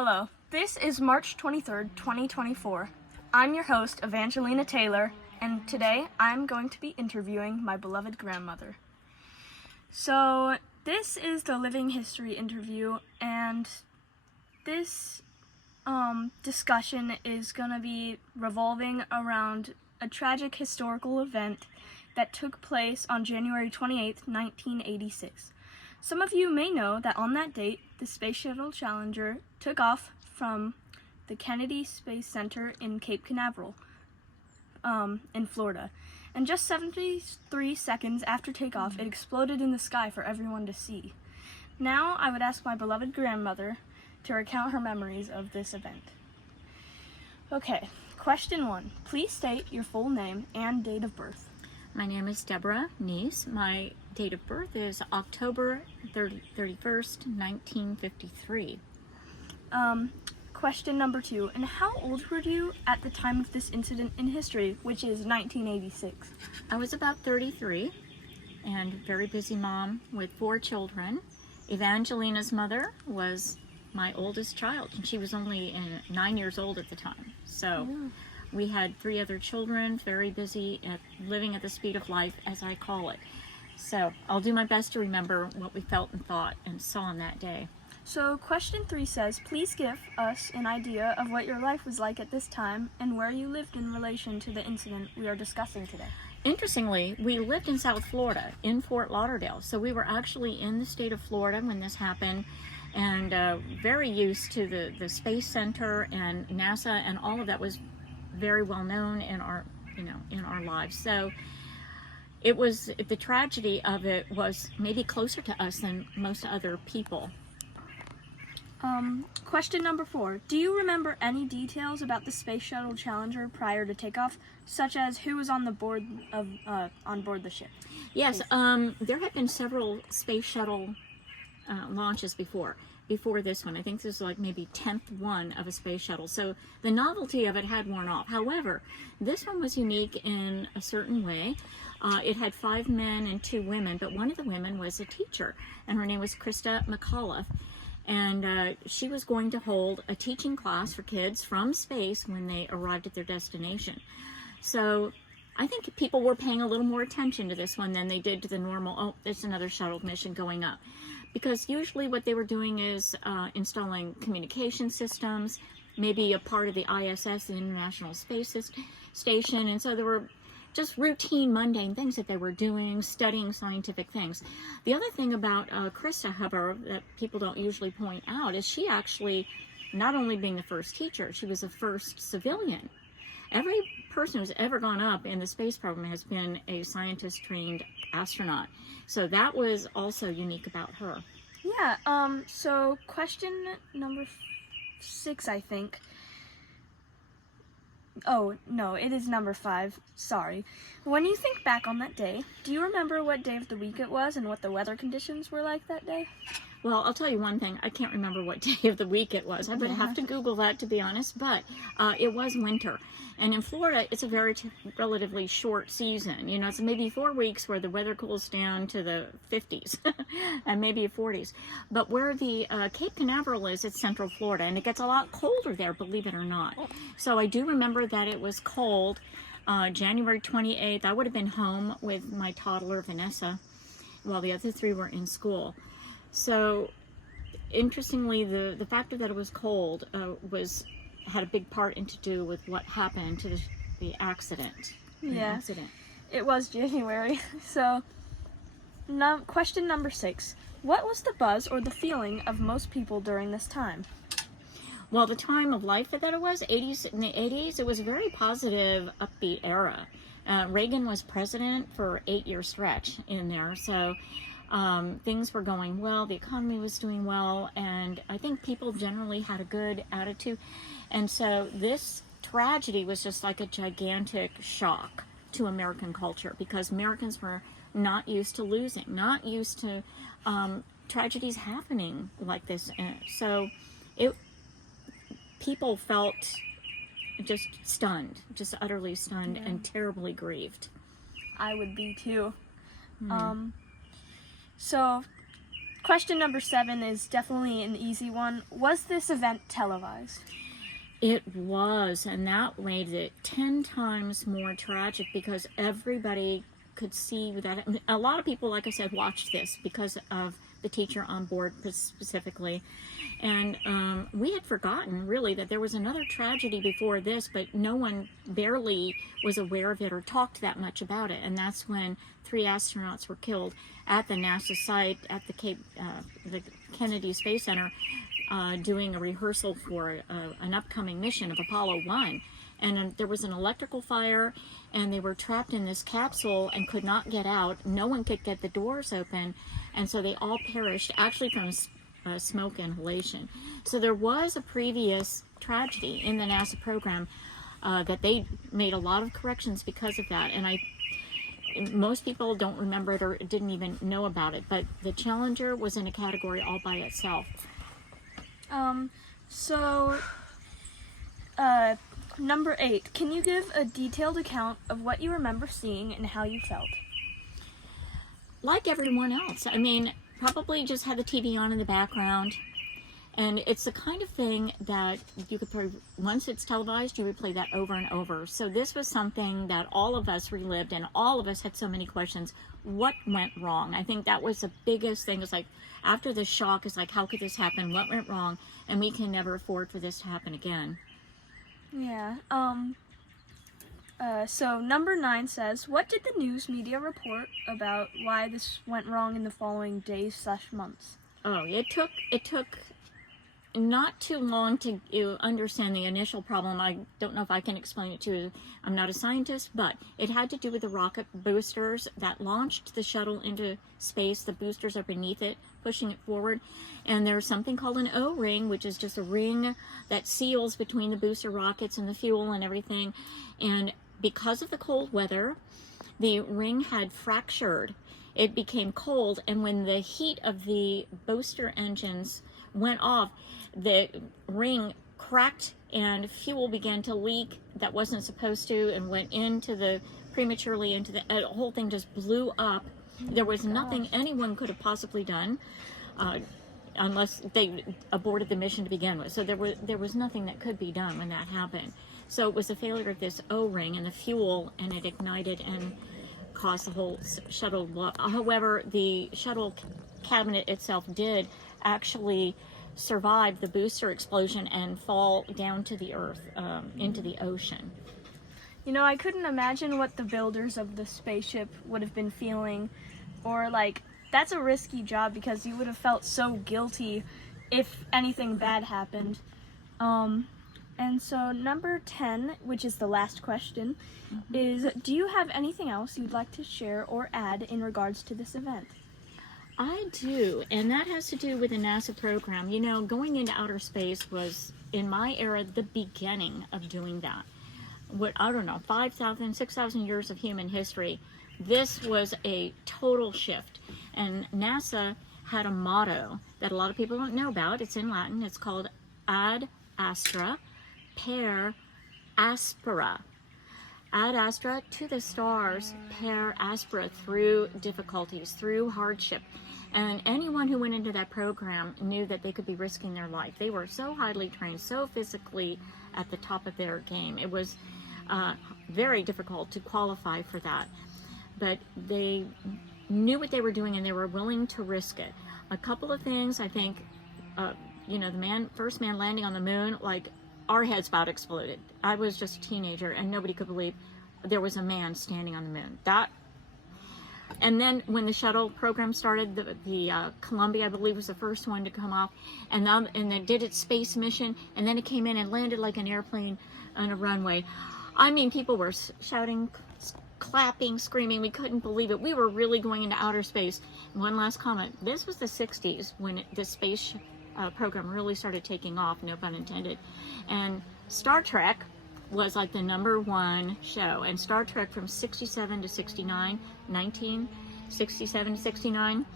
Hello, this is March 23rd, 2024. I'm your host, Evangelina Taylor, and today I'm going to be interviewing my beloved grandmother. So, this is the Living History interview, and this discussion is going to be revolving around a tragic historical event that took place on January 28th, 1986. Some of you may know that on that date, the Space Shuttle Challenger took off from the Kennedy Space Center in Cape Canaveral, in Florida. And just 73 seconds after takeoff, it exploded in the sky for everyone to see. Now, I would ask my beloved grandmother to recount her memories of this event. Okay, question 1. Please state your full name and date of birth. My name is Deborah Neese. My date of birth is October 31st, 1953. Question number 2. And how old were you at the time of this incident in history, which is 1986? I was about 33 and a very busy mom with 4 children. Evangelina's mother was my oldest child, and she was only 9 years old at the time. So we had 3 other children, very busy, living at the speed of life, as I call it. So I'll do my best to remember what we felt and thought and saw on that day. So question 3 says, please give us an idea of what your life was like at this time and where you lived in relation to the incident we are discussing today. Interestingly, we lived in South Florida, in Fort Lauderdale. So we were actually in the state of Florida when this happened, and very used to the Space Center and NASA, and all of that was very well known in our, in our lives. So it was, the tragedy of it was maybe closer to us than most other people. Question number 4. Do you remember any details about the Space Shuttle Challenger prior to takeoff, such as who was on board the ship? Yes, there had been several Space Shuttle launches before this one. I think this is like maybe 10th one of a space shuttle. So the novelty of it had worn off. However, this one was unique in a certain way. It had 5 men and 2 women, but one of the women was a teacher, and her name was Krista McAuliffe. And she was going to hold a teaching class for kids from space when they arrived at their destination. So I think people were paying a little more attention to this one than they did to the normal, oh, there's another shuttle mission going up. Because usually what they were doing is installing communication systems, maybe a part of the ISS, the International Space Station, and so there were just routine, mundane things that they were doing, studying scientific things. The other thing about Krista, however, that people don't usually point out is she actually, not only being the first teacher, she was the first civilian. Every person who's ever gone up in the space program has been a scientist-trained astronaut. So that was also unique about her. Yeah, so question number 6, I think. Oh, no, it is number 5. Sorry. When you think back on that day, do you remember what day of the week it was and what the weather conditions were like that day? Well, I'll tell you one thing. I can't remember what day of the week it was. I would have to Google that, to be honest, but it was winter. And in Florida, it's a very relatively short season. You know, it's maybe 4 weeks where the weather cools down to the 50s and maybe 40s. But where the Cape Canaveral is, it's Central Florida, and it gets a lot colder there, believe it or not. So I do remember that it was cold. January 28th, I would have been home with my toddler, Vanessa, while the other 3 were in school. So, interestingly, the factor that it was cold had a big part to do with what happened to the accident. Yeah, it was January. So, question number 6. What was the buzz or the feeling of most people during this time? Well, the time of life that it was, in the 80s, it was a very positive, upbeat era. Reagan was president for an 8-year stretch in there, so things were going well, the economy was doing well, and I think people generally had a good attitude. And so this tragedy was just like a gigantic shock to American culture, because Americans were not used to losing, not used to tragedies happening like this. So people felt just stunned, just utterly stunned, and terribly grieved. I would be too. So question number 7 is definitely an easy one. Was this event televised? It was, and that made it 10 times more tragic because everybody could see that. I mean, a lot of people, like I said, watched this because of the teacher on board specifically. And we had forgotten, really, that there was another tragedy before this, but no one barely was aware of it or talked that much about it. And that's when 3 astronauts were killed at the NASA site at the Kennedy Space Center, doing a rehearsal for an upcoming mission of Apollo 1. And there was an electrical fire, and they were trapped in this capsule and could not get out. No one could get the doors open, and so they all perished, actually from smoke inhalation. So there was a previous tragedy in the NASA program that they made a lot of corrections because of that. And most people don't remember it or didn't even know about it, but the Challenger was in a category all by itself. Number 8, can you give a detailed account of what you remember seeing and how you felt? Like everyone else. I mean, probably just had the TV on in the background. And it's the kind of thing that you could probably, once it's televised, you replay that over and over. So this was something that all of us relived, and all of us had so many questions. What went wrong? I think that was the biggest thing. It's like, after the shock, it's like, how could this happen? What went wrong? And we can never afford for this to happen again. Yeah. So number 9 says, what did the news media report about why this went wrong in the following days/months? Oh, it took not too long to understand the initial problem. I don't know if I can explain it to you. I'm not a scientist, but it had to do with the rocket boosters that launched the shuttle into space. The boosters are beneath it, pushing it forward. And there's something called an O-ring, which is just a ring that seals between the booster rockets and the fuel and everything. And because of the cold weather, the ring had fractured. It became cold, and when the heat of the booster engines went off, the ring cracked and fuel began to leak that wasn't supposed to, and went prematurely into the whole thing just blew up. There was nothing anyone could have possibly done unless they aborted the mission to begin with. So there was nothing that could be done when that happened. So it was a failure of this O-ring and the fuel, and it ignited and caused the whole shuttle blow up. However, the shuttle cabinet itself did actually survive the booster explosion and fall down to the earth, into the ocean. You know, I couldn't imagine what the builders of the spaceship would have been feeling, or like, that's a risky job because you would have felt so guilty if anything bad happened. And so number 10, which is the last question, is, do you have anything else you'd like to share or add in regards to this event? I do, and that has to do with the NASA program. You know, going into outer space was, in my era, the beginning of doing that. What, I don't know, 5,000, 6,000 years of human history. This was a total shift. And NASA had a motto that a lot of people don't know about. It's in Latin. It's called Ad Astra Per Aspera. Ad Astra, to the stars, per aspera, through difficulties, through hardship. And anyone who went into that program knew that they could be risking their life. They were so highly trained, so physically at the top of their game. It was very difficult to qualify for that. But they knew what they were doing, and they were willing to risk it. A couple of things, I think, the first man landing on the moon, like, our heads about exploded. I was just a teenager, and nobody could believe there was a man standing on the moon. And then when the shuttle program started, the Columbia, I believe, was the first one to come off, and then did its space mission, and then it came in and landed like an airplane on a runway. I mean, people were shouting, clapping, screaming. We couldn't believe it. We were really going into outer space. And one last comment. This was the 60s when the space program really started taking off, no pun intended. And Star Trek was like the #1 show. And Star Trek from 67 to 69, 1967 to 69.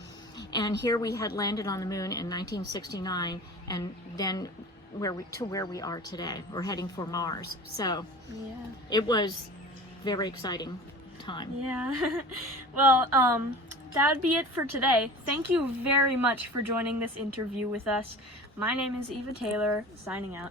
And here we had landed on the moon in 1969, and then where we are today. We're heading for Mars. So yeah, it was very exciting. time. Yeah. Well, that would be it for today. Thank you very much for joining this interview with us. My name is Eva Taylor, signing out.